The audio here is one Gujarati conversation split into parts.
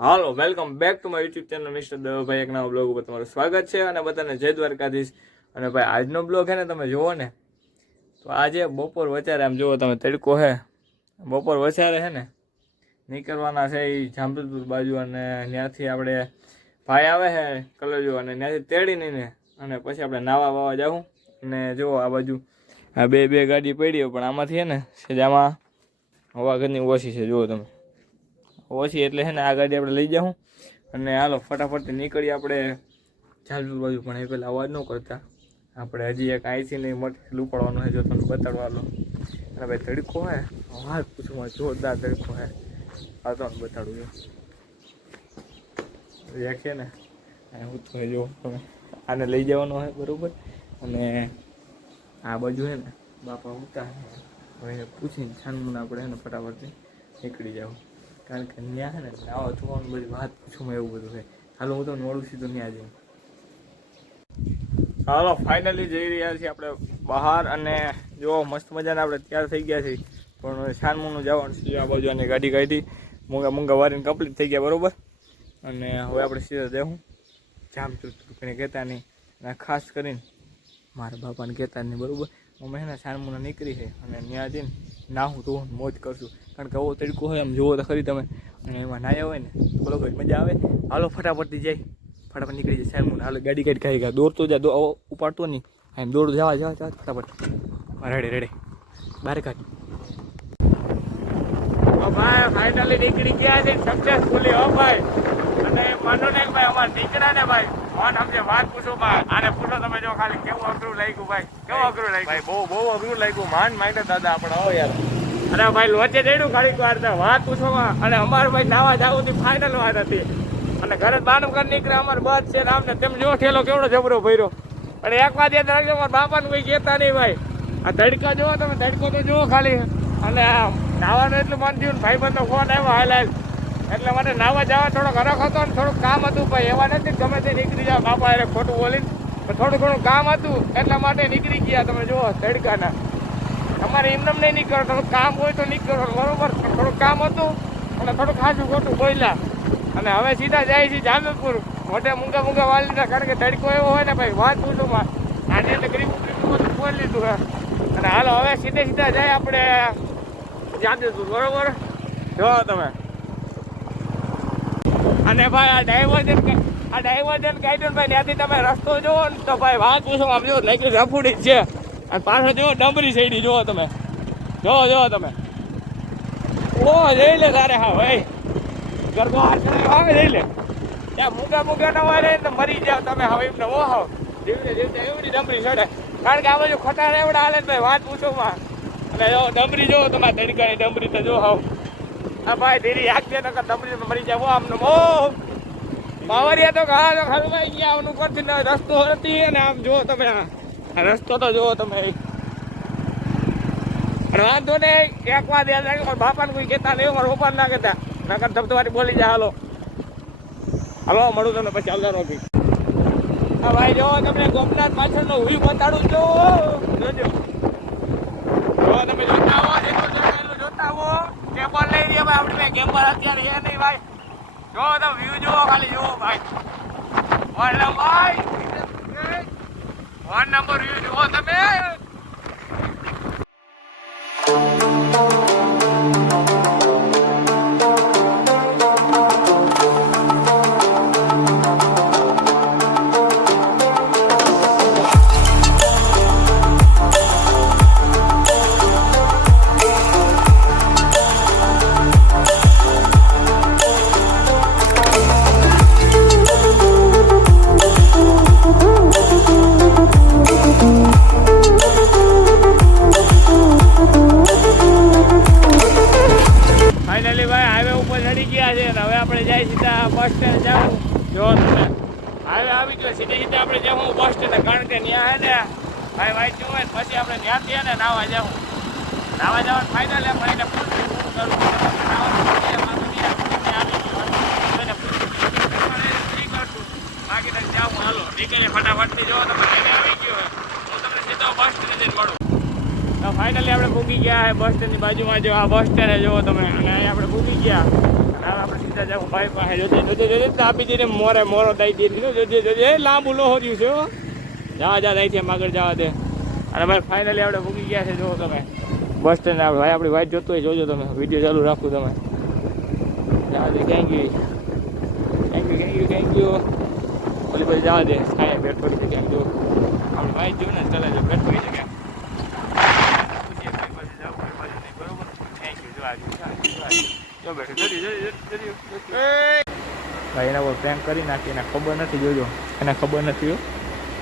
Hello welcome back to my YouTube channel mister Devbhai એક નવા બ્લોગ ઉપર તમારું સ્વાગત છે અને બધાને જય દ્વારકાધીશ. અને ભાઈ આજનો બ્લોગ છે ને તમે જુઓ ને તો આજે બપોર વચારે આમ જુઓ તમે તડકો હે બપોર વચારે છે ને નીકળવાના છે એ જામજોધપુર બાજુ અને ત્યાંથી આપણે ભાઈ આવે છે કલોજો અને ત્યાંથી તેડીને ને અને પછી આપણે નાવા વાવા જાઉં. અને જુઓ આ બાજુ આ બે ગાડી પડી પણ આમાંથી છે ને સેજામાં હવા ઘરની ઓછી છે જુઓ તમે ઓછી એટલે છે ને આ ગાડી આપણે લઈ જાઉં અને હાલો ફટાફટ નીકળીએ આપણે ઝાલપુર બાજુ. પણ એ પહેલાં અવાજ ન કરતા આપણે હજી એક આઈથી નહીં મટીરિયલ ઉપાડવાનું છે જો તમને બતાડવાનો. અને ભાઈ તડકો હે વાત પૂછું જોરદાર તડકો હે આ તમને બતાડું એક છે ને હું તો જો તમે આને લઈ જવાનો હોય બરાબર. અને આ બાજુ છે ને બાપા ઉતા હવે એને પૂછીને છાનમુન આપણે છે ને ફટાફટથી નીકળી જાવ કારણ કે ત્યાં છે ને નાવા ધોવાનું બધી વાત પૂછું એવું બધું છે. હાલો હું તમને મળું છું તો ત્યાં જઈને. હાલો ફાઇનલી જઈ રહ્યા છીએ આપણે બહાર અને જો મસ્ત મજાના આપણે તૈયાર થઈ ગયા છીએ પણ છાનમુનું જવાનું છે આ બાજુ અને ગાડી કાઢી મૂંગા વારીને કમ્પ્લીટ થઈ ગયા બરાબર. અને હવે આપણે સીધા જવું જામજોધપુર કોઈને કહેતા નહીં અને ખાસ કરીને મારા બાપાને કહેતા નહીં બરાબર. અમે છે ને છાનમુના નીકળી છે અને ત્યાં જઈને નાહું તો મોજ કરશું કારણ કે આવો તડકો હોય આમ જુઓ તો ખરી તમે અને એમાં નાહ્યા હોય ને તો બોલો ભાઈ મજા આવે. હાલો ફટાફટથી જાય ફટાફટ નીકળી જાય છાનમુન. હાલો ગાડી કાઢી ખાઈ ગયા દોડતો જા ઉપાડતો નહીં એમ દોડતો જવા ફટાફટ રેડે બહાર કાઢ. ભાઈ ફાઇનલી નીકળી ગયા છે સક્સેસફુલી હો ભાઈ. અને માનો ને ભાઈ અમારે નીકળ્યા ને ભાઈ ફોન સમજે વાત પૂછો ભાઈ આને પૂછો તમે જો ખાલી કેવું અઘરું લાગ્યું ભાઈ કેવું અઘરું લાગ્યું ભાઈ બહુ અઘરું લાગ્યું માંડ દાદા આપણે હો યાર. અરે ભાઈ વચ્ચે જઈડું ખાલી વાર વાત પૂછો અને અમારે ભાઈ નાવા જવું હતી ફાઇનલ વાત હતી અને ઘરે બાનું ઘર નીકળે અમારે બસ છે આમ ને તેમ જો ઠેલો કેવડો જબરો ભર્યો. અને એક વાત યાદ રાખજો મારા બાપાને કોઈ કહેતા નહીં ભાઈ આ તડકા જુઓ તમે તડકો તો જુઓ ખાલી. અને નાવાનું એટલું મન થયું ભાઈ બંધનો ફોન આવ્યો હાલ એટલે મને નાવા જવા થોડોક હરખ હતો ને થોડુંક કામ હતું ભાઈ એવા નથી ગમે તે નીકળી જાવ બાપા એને ખોટું બોલીને થોડું ઘણું કામ હતું એટલા માટે નીકળી ગયા. તમે જુઓ તડકાના તમારે એમને નહીં નીકળો થોડુંક કામ હોય તો નીકળો બરોબર. થોડુંક કામ હતું અને થોડુંક ખાસું ખોટું બોલ્યા અને હવે સીધા જાય છે જામજોધપુર મોટે મૂંગા વાળી લીધા કારણ કે તડકો એવો હોય ને ભાઈ વાત પૂછું આની અંદર ગરીબ બધું બોલી લીધું હે. અને હાલો હવે સીધા જાય આપણે જામજોધપુર બરોબર જો તમે. અને ભાઈ આ ડાયવર્જન કાઢ્યો ને ભાઈ ત્યાંથી તમે રસ્તો જોવો ને તો ભાઈ વાત પૂછો આમ જો લાઈક રફુડી જ છે અને પાછળ જુઓ ડમરી સાઈડ જુઓ તમે જો તમે ઓ જઈ લે તારે હા ભાઈ ગરબો આવે જઈ લે ત્યાં મૂંગા ન હોય ને મરી જાવ તમે હવે એમને ઓ હાવ જીવને એવડી ડમરી ચડે કારણ કે આ બાજુ ખટારા એવડા હાલે ભાઈ વાત પૂછો માં. અને જો ડમરી જોવો તમારે તડકાની ડમરી તો જો હાવ હા ભાઈ ધીરી આગજે નકર ડમરી મરી જાવ આમને ઓ પાવરિયા તો હલવાઈ ગયા આવનું પરથી રસ્તો નથી અને આમ જુઓ તમે આ રસ્તો તો જુઓ તમે. વાંધો ને એક વાત યાદ રાખે મારા બાપાને કોઈ કહેતા નહીં મારા પપ્પાને ના કહેતા નકર ધબધબાટી બોલી જાય. હાલો મળું તમને પછી આવતા રોકી. હા ભાઈ જો તમને ગોપનાથ પાછળનો વ્યૂ બતાડું જોજો તમે જોતા આવો જોતા આવો કેમ્પર લઈ રહ્યા ભાઈ આપણે કેમ્પર અત્યારે એ નહીં ભાઈ જો તમે વ્યૂ જુઓ ખાલી જુઓ ભાઈ વન નંબર વ્યૂ જુઓ તમે. બસ સ્ટેન્ડ જાઉં જો તમે હાઈવે આવી ગયો સીધે આપણે જવું બસ સ્ટેન્ડ કારણ કે ત્યાં હે ને ભાઈ વાંચ્યું હોય પછી આપણે ત્યાંથી ને નાવા જવું જવાનું ફાઇનલ એમ એને પૂછવું કરું બાકી તને જાઉં હાલો નીકળીએ ફટાફટથી જો તમે આવી ગયો હોય હું તમને સીધો બસ સ્ટેન્ડ જઈને મળું. તો ફાઇનલી આપણે પૂગી ગયા બસ સ્ટેન્ડની બાજુમાં જો આ બસ સ્ટેન્ડ જુઓ તમે અને અહીંયા આપણે પૂગી ગયા. આપણે સીધા જાવ ભાઈ પાસે જોજે આપી દઈને મોરો દઈ દીધી જોજે લાંબુ લોહો રહ્યું છે જવા અહીંથી એમ આગળ જવા દે. અને ભાઈ ફાઇનલી આપણે મૂકી ગયા છે. જુઓ તમે બસ સ્ટેન્ડ આપણે ભાઈ આપણી વાઇટ જોતો હોય જોજો તમે વિડીયો ચાલુ રાખું તમે જવા દે. થેન્ક યુ ઓલી બધી જવા દે થાય બેઠ થોડી જગ્યા જો આપણે વાઇટ જોયું ને ચાલે જો બેઠ થોડી જગ્યા બરોબર. થેન્ક યુ જો બેઠું ભાઈ એના પર પ્રેમ કરી નાખી એને ખબર નથી જોજો એને ખબર નથી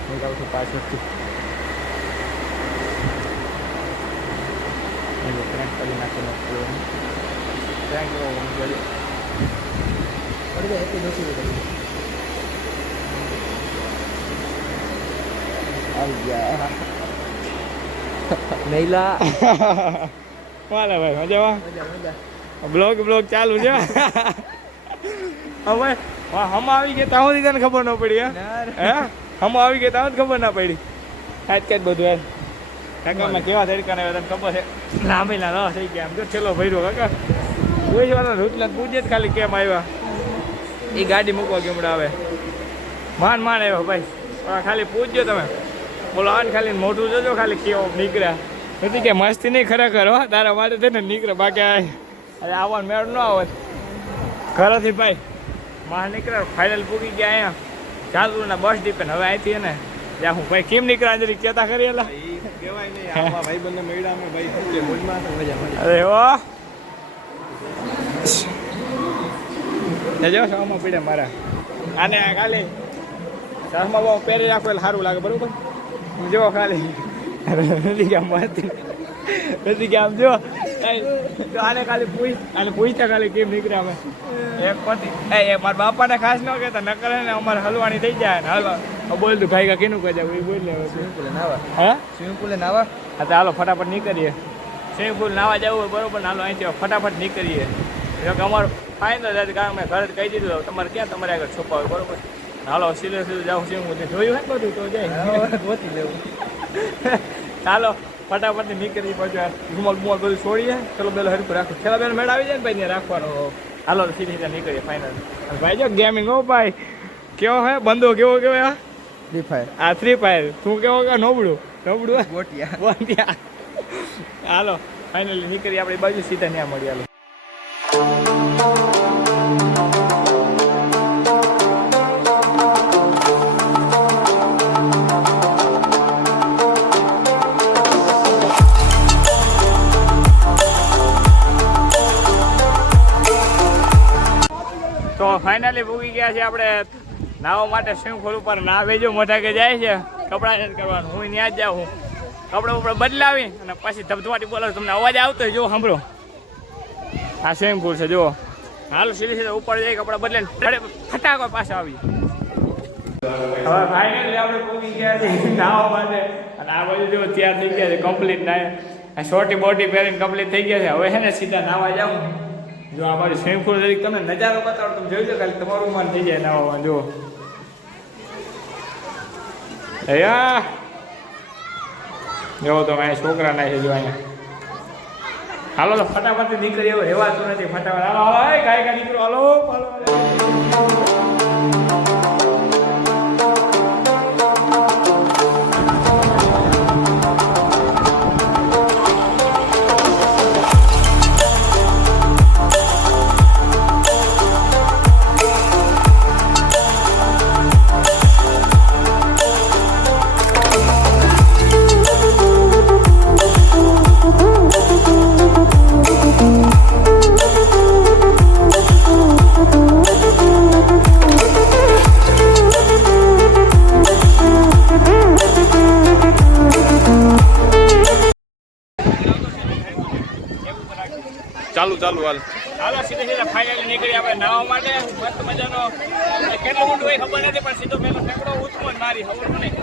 હું જાઉં છું પાછળથી પ્રેમ કરી નાખીને પ્રેમ નૈલા વાલા ભાઈ મજામાં બ્લોગ ચાલુ છે હવે હમ આવી ગયા ત્યાં સુધી તને ખબર ન પડી હે હમ આવી ગયા ત્યાં ખબર ના પડી આજ કાજ બધું યાર કાકામાં કેવા તડકા ને તને ખબર છે લાંબીના રહ થઈ ગયા આમ જો છેલ્લો ભર્યો કાકા કોઈ વાળા રૂટલા પૂછે જ ખાલી કેમ આવ્યા એ ગાડી મૂકવા કેમડા આવે માન આવ્યો ભાઈ ખાલી પૂછજો તમે બોલો આને ખાલી મોઢું જોજો ખાલી કેવો નીકળ્યા નથી કે મસ્તી નહીં ખરેખર હો તારા માટે થઈને નીકળે બાકી અરે આવવાનો મેળ ન આવે ઘરેથી ભાઈ બહાર નીકળે ફાઇનલ પૂકી ગયા અહીંયા ચાંદપુરના બસ ડીપે હવે અહીંથી ને જ્યાં હું ભાઈ કેમ નીકળ્યા જરી કહેતા ખરી એલા ભાઈ બંને મેળા અમે ભાઈ મોજમાં મજા અરે વાહ જો શામાં પીડે મારા આને ખાલી શામાં બહુ પહેરી રાખો એટલે સારું લાગે બરોબર જો ખાલી નથી કે આમ નથી કે આમ જો આને ખાલી પૂછતા ખાલી કેમ નીકળ્યા અમે એક પતિ એ મારા બાપાને ખાસ ન કહેતા ન કરે ને અમારે હલવાની થઈ જાય ને હલવા બોલ તું ભાઈ કીનું કહી જાય એ બોલ લે સ્વિમિંગ પુલે નાવા હા સ્વિમિંગ પુલે નાવા હા તો હાલો ફટાફટ નીકળીએ સ્વિમિંગ પુલ નાવા જવું હોય બરોબર ને હાલો અહીંથી ફટાફટ નીકળીએ કે અમારું ફાઇનલ જાય કારણ મેં ઘરે કહી દીધું તમારે ક્યાં તમારે આગળ છોપા હોય બરોબર હાલો સીધે સીધું જાઉં સ્વિમિંગ પુલ જોયું હોય બધું તો જાય ગોતી લેવું ચાલો ફટાફટ નીકળી પછી રૂમાલ બુમાલ બધું છોડીએ ચલો બેલો હરખું રાખો છેલ્લા બેનો મેળ આવી જાય ને ભાઈ ત્યાં રાખવાનો હાલો સીધી સીધા નીકળીએ ફાઇનલ ભાઈ જો ગેમિંગ હો ભાઈ કેવો હે બંધો કેવો કેવો ફ્રી ફાયર આ ફ્રી ફાયર તું કેવો કે નોબડું ગોટિયા હાલો ફાઇનલી નીકળી આપણી બાજુ સીધા ત્યાં મળી હાલો તો ફાઇનલી ભૂગી ગયા છે આપણે નાવા માટે સ્વિમિંગ પુલ ઉપર નાવે જો મોટા કે જાય છે કપડાં ચેન્જ કરવાનું હું ત્યાં જ જાઉં કપડાં ઉપર બદલાવી અને પછી ધબધબાટી બોલાવું તમને અવાજ આવતો હોય જો સાંભળો આ સ્વિમિંગ પુલ છે જુઓ હાલ સીધી સીધા ઉપર જઈ કપડાં બદલાઈને ફટાકો પાછા આવી હવે ફાઇનલી આપણે ભૂગી ગયા છે નાવા માટે અને આ બાજુ જો તૈયાર થઈ ગયા છે કમ્પ્લીટ ના શોર્ટી બોટી પહેરીને કમ્પ્લીટ થઈ ગયા છે હવે છે ને સીધા નાવા જાઉં જો આ બાજુ સ્વિમિંગ પુલ તરીકે તમે નજારો બતાવો તમે જોઈ લો ખાલી તમારું મન થઈ જાય નાવામાં જુઓ અયા જો તો અહીંયા છોકરા ના છે જો અહીંયા હાલો તો ફટાફટ નીકળી એવું રહેવાતું નથી ફટાફટ હાલો હાલો ગાય નીકળો હાલો હાલો ચાલુ હાલ હાલો સીધે સીધા ફાઇનલી નીકળી આપણે નાવા માટે મસ્ત મજાનો કેટલો ઊંડું હોય ખબર નથી પણ સીધો પેલો ઠેકડો ઉઠવો જ મારી ખબર નહીં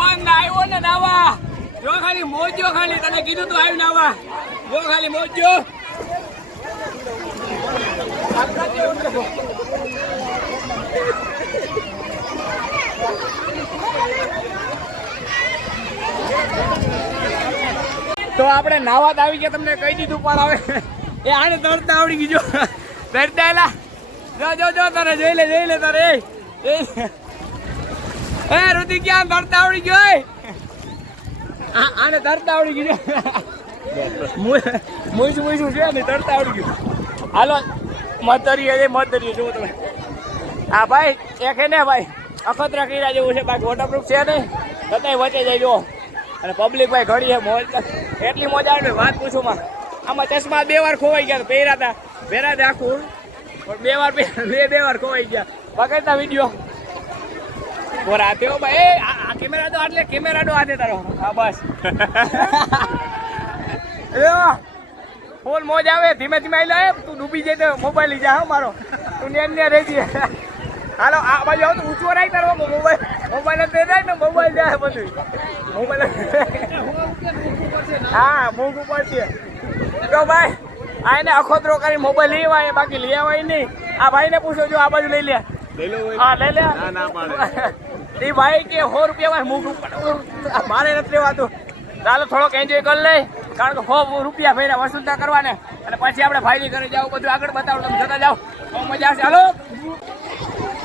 બંધ આવ્યો ને નાવા જો ખાલી મોજો ખાલી તને કીધું તું આવી નાવા જો ખાલી મોજો તો આપણે નાવા તો આવી ગયા તમને કહી દીધું પણ હવે એ આને તરતા આવડી ગયો તરતા એલા જો તારે જોઈ લે તારે એ રુધિ ક્યાં તરતા આવડી ગયો આને તરતા આવડી ગયો મુઈશું છે ને તરતા આવડી ગયું હાલો મતરીએ જુઓ તમે હા ભાઈ એક હે ને ભાઈ અખતરા કર્યા જેવું છે બાકી વોટરપ્રૂફ છે નહીં છતાંય વચ્ચે જાય જો અને પબ્લિક ભાઈ ઘડી છે મોજ એટલી મજા આવે વાત પૂછું માં આમાં ચશ્મા 2 વાર ખોવાઈ ગયા પહેર્યા હતા આખું પણ 2 વાર ખોવાઈ ગયા પકડતા વિડીયો બોરા તેઓ ભાઈ આ કેમેરા તો આટલે કેમેરા નો હાથે તારો હા બસ ફૂલ મોજ આવે ધીમે આવી લે તું ડૂબી જાય તો મોબાઈલ લઈ જા હા મારો તું ને રહી જઈએ હાલો આ બાજુ આવ તો ઊંચો રાખ તારો મોબાઈલ તે રાખ ને મોબાઈલ જાય બધું મોબાઈલ હા મોંઘું પડશે તો ભાઈ આ એને અખોતરો કરી મોબાઈલ લઈ આવાય બાકી લઈ આવાય નહીં આ ભાઈને પૂછો જો આ બાજુ લઈ લે હા લઈ લે એ ભાઈ કે 100 રૂપિયા મોંઘું મારે નથી લેવાતું ચાલો થોડોક એન્જોય કરી લે કારણ કે 100 રૂપિયા ફેરા વસૂલતા કરવાને અને પછી આપણે ભાઈની ઘરે જાવ બધું આગળ બતાવો તમે જતા જાઓ બહુ મજા આવશે હાલો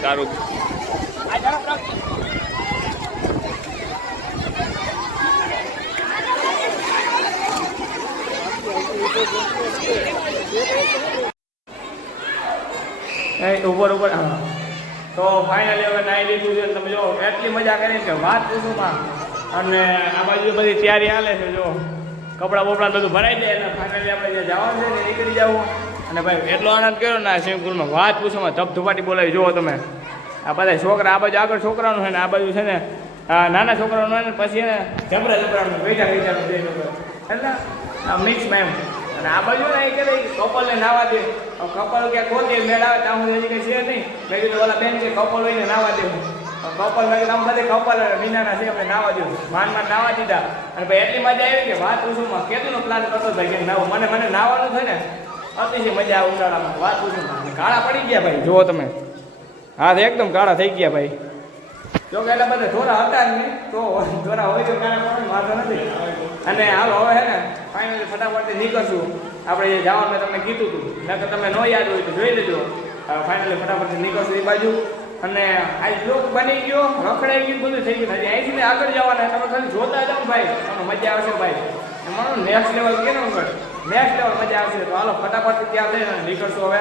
સારું આ ઝડપ રાખ ઉપર હા તો ફાઇનલી હવે નાઈ લીધું છે તમે જો એટલી મજા કરીને કે વાત પૂછું માં અને આ બાજુ બધી તૈયારી હાલે છે જો કપડાં બપડા બધું ભરાઈ દે એટલે ફાઇનલી આપણે જે જવાનું છે ને નીકળી જવું અને ભાઈ એટલો આનંદ કર્યો ને સ્વિમિંગ વાત પૂછોમાં ધબધબાટી બોલાવી જુઓ તમે આ બધા છોકરા આ બાજુ આગળ છોકરાનું છે ને આ બાજુ છે ને નાના છોકરાનું ને પછી એને જબરાનું વેચા બે લોકો એટલે મિક્સમાં એમ અને આ બાજુ ને કે કપલને નાવા દે કપલ ક્યાં ખોટી મેળ આવે ત્યાં સુધી હજી કંઈ છે નહીં મેં કીધું ઓલા બેન કે કપલ હોઈને નાવા દેવું કપલ મેં કીધું બધે કપલ મીનાના છે આપણે નાવા દેવું માન નાવા દીધા અને ભાઈ એટલી મજા આવી કે વાત પૂછુંમાં કેતુંનો પ્લાન કરતો ભાઈ કે નાવું મને નાવાનું છે ને અતિશય મજા આવે ઉનાળામાં વાત પૂછુંમાં કાળા પડી ગયા ભાઈ જુઓ તમે હા એકદમ કાળા થઈ ગયા ભાઈ જો કે એટલા બધા ધોરા હતા જ નહીં તો ધોરા હોય તો કાળા પડે વાંધો નથી અને હાલો હવે હે ને ફાઇનલી ફટાફટથી નીકળશું આપણે જે જવાનું મેં તમને કીધું હતું નકર તમે ન યાદ હોય તો જોઈ લેજો ફાઇનલી ફટાફટથી નીકળશું એ બાજુ અને આ બ્લોક બની ગયો રખડાઈ ગયું બધું થઈ ગયું હજી અહીંથી આગળ જવાના તમે ખાલી જોતા જાઓ ભાઈ તમને મજા આવશે ભાઈ એમાં નેક્સ્ટ લેવલ કેનો આગળ નેક્સ્ટ લેવલ મજા આવશે તો હાલો ફટાફટથી ત્યાં લઈને નીકળશું હવે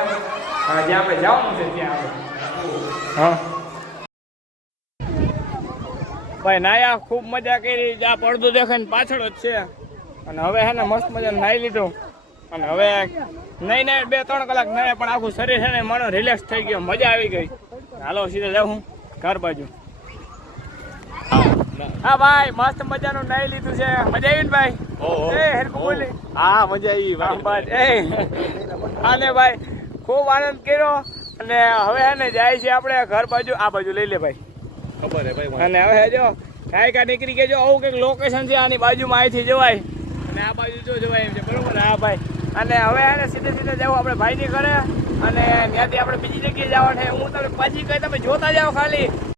જ્યાં આપણે જવાનું છે ત્યાં આગળ હા ભાઈ નાયા ખૂબ મજા કરી આ પડદો દેખાય પાછળ જ છે અને હવે હે ને મસ્ત મજા નાહી લીધો અને હવે નહીં 2-3 કલાક નાહ્યા પણ આખું શરીર છે ને મારો રિલેક્સ થઈ ગયો મજા આવી ગઈ હાલો સીધા જાઉં ઘર બાજુ હા ભાઈ મસ્ત મજાનું નાહી લીધું છે મજા આવી ને ભાઈ બોલી હા મજા આવી અને ભાઈ ખૂબ આનંદ કર્યો અને હવે હે ને જાય છે આપણે ઘર બાજુ આ બાજુ લઈ લે ભાઈ ખબર હે ભાઈ અને હવે જો કાંઈ નીકળી ગયા જો આવું કંઈક લોકેશન છે આની બાજુમાં અહીંથી જવાય અને આ બાજુ જો જવાય એમ છે બરોબર હા ભાઈ અને હવે એને સીધે જવું આપણે ભાઈની ઘરે અને ત્યાંથી આપણે બીજી જગ્યાએ જવાનું છે હું તમને પછી કહી તમે જોતા જાઓ ખાલી